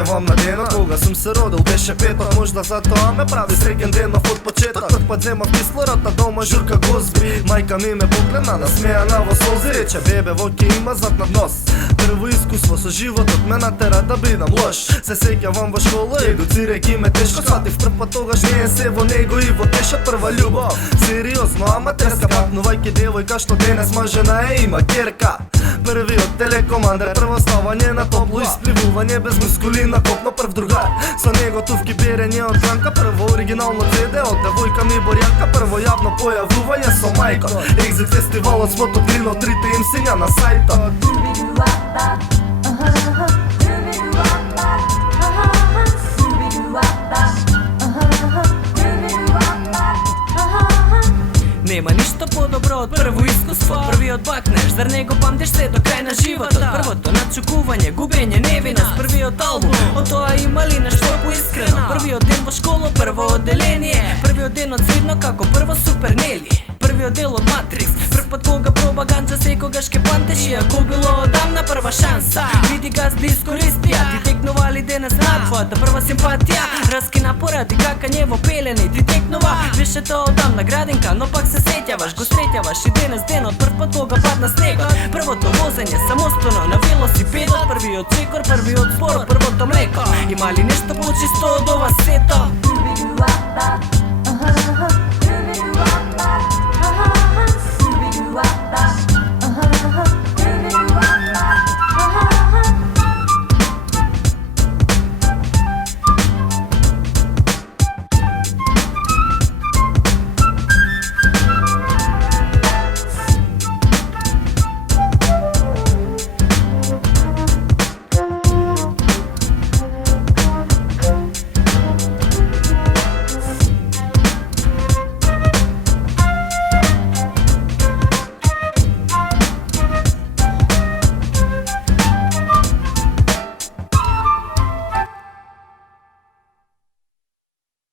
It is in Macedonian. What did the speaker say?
сеќавам на денот кога сум се родил, беше петок. Можда затоа ме прави среќен денов од почеток. Прв пат земав кислорода дома журка гозби. Мајка ми ме погледна, насмејана во солзи, рече бебе во ке има зад над нос. Прво искуство со животот ме натера да бидам лош. Се сеќавам во школа, едуцирајќи ме тешко, сватив прв пат тогаш не е се во него и во тешот прва љубов. Сериозно, аматерска, патнувајќи девојка што денес мажена е има керка. Првиот телекомандер, прво ставање на топло, испливување без мускули на копно, прв другар. Со него тувки берење од ганка, прво оригинално CD од девојка ми Борјанка, прво јавно појавување со мајка. Екзит фестивалот смото прино трите им сиња на сајтот. Нема ништо подобро од прво искуство. Првиот бакнеш, зар не го памтиш се до крај на животот? Првото начукување, губење невинност, првиот албум, од тоа има ли нешто поискрено? Првиот ден во школа, прво одделение, првиот ден од средно како прво супер нели. Првиот дел од Матрикс, прв пат кога проба ганча секогаш ке памтиш, иако било одамна прва шанса. Види газди искористија, ти текнували денес на твојата прва симпатија. Раскина поради какање во пелени, ти текнува, беше тоа одамна градинка, но пак се сеќаваш, го среќаваш и денес денот, прв пат кога падна снегот. Првото возење самостоно на велосипедот, првиот цекор, првиот спорот, првото млеко. Има ли нешто почисто од ова сето?